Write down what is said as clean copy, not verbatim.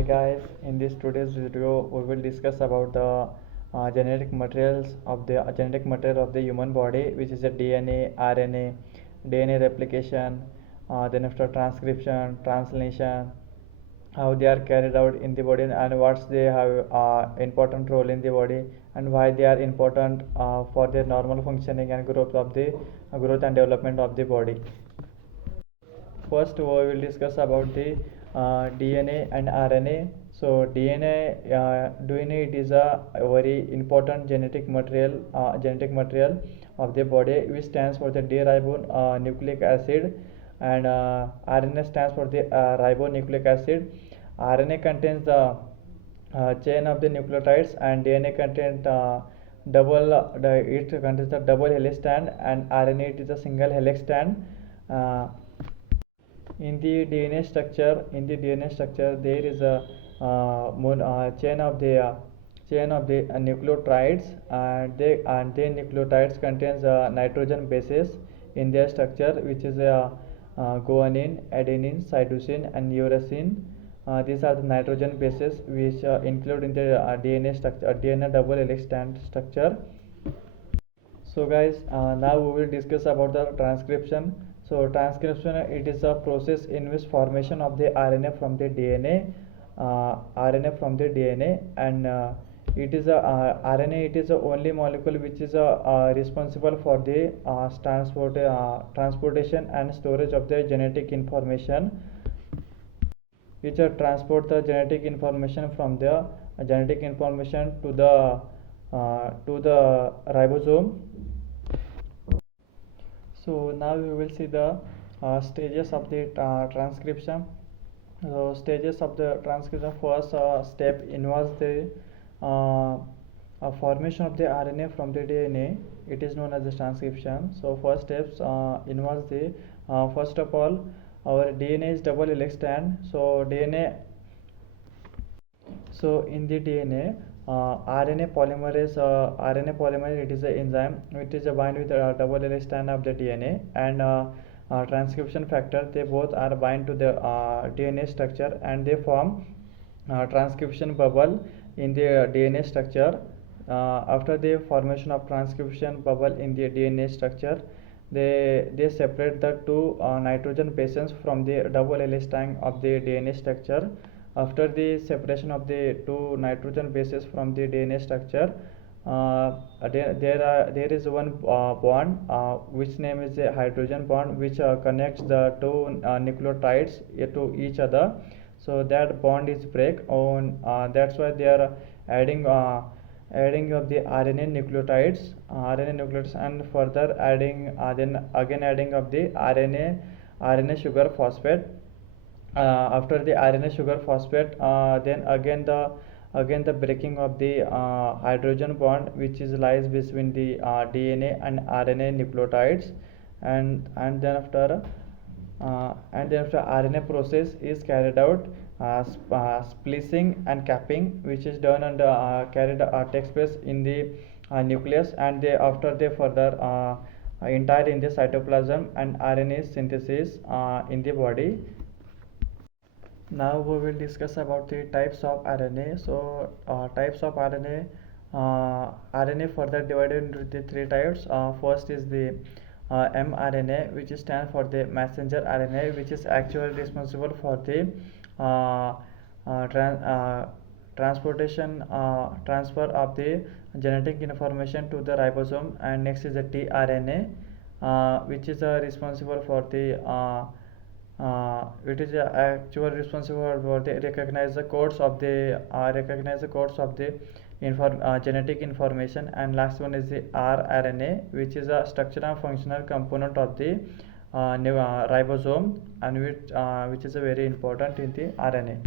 Hi guys, in this today's video we will discuss about the genetic material of the human body, which is the DNA, RNA, DNA replication, then after transcription, translation, how they are carried out in the body and what they have important role in the body and why they are important for the normal functioning and growth and development of the body. First, we will discuss about the DNA and RNA. So, DNA it is a very important genetic material of the body, which stands for the denucleic acid, and RNA stands for the ribonucleic acid. RNA contains the chain of the nucleotides, and DNA contains it contains the double helix strand, and RNA it is a single helix strand. Uh, in the DNA structure there is a chain of the nucleotides, and the nucleotides contains nitrogen bases in their structure, which is guanine, adenine, cytosine, and uracil. These are the nitrogen bases which include in the DNA structure, DNA double helix strand structure. So guys, now we will discuss about the transcription. So transcription, it is a process in which formation of the RNA from the DNA, and it is a RNA. It is the only molecule which is responsible for the transportation and storage of the genetic information, which transport the genetic information from the genetic information to the ribosome. So now we will see the stages of the transcription. So stages of the transcription: first step involves the formation of the RNA from the DNA. It is known as the transcription. So first steps involves the first of all, our DNA is double helix strand. So in the DNA, RNA polymerase, it is an enzyme which is bind with the double helix strand of the DNA, and transcription factor. They both are bind to the DNA structure, and they form transcription bubble in the DNA structure. After the formation of transcription bubble in the DNA structure, they separate the two nitrogen bases from the double helix strand of the DNA structure. After the separation of the two nitrogen bases from the DNA structure, there is one bond which name is a hydrogen bond, which connects the two nucleotides to each other. So that bond is break on. That's why they are adding of the RNA nucleotides, and further adding then again adding of the RNA sugar phosphate. After the RNA sugar phosphate, then again the breaking of the hydrogen bond, which is lies between the DNA and RNA nucleotides, and then after RNA process is carried out, splicing and capping, which is done and takes place in the nucleus, and after they further entire in the cytoplasm, and RNA synthesis in the body. Now we will discuss about the types of RNA. So types of RNA further divided into the three types. First is the mRNA, which stands for the messenger RNA, which is actually responsible for the transfer of the genetic information to the ribosome. And next is the tRNA, which is responsible for the it is actually responsible for the recognize the codes of the genetic information. And last one is the rRNA, which is a structural and functional component of the ribosome, and which is very important in the RNA.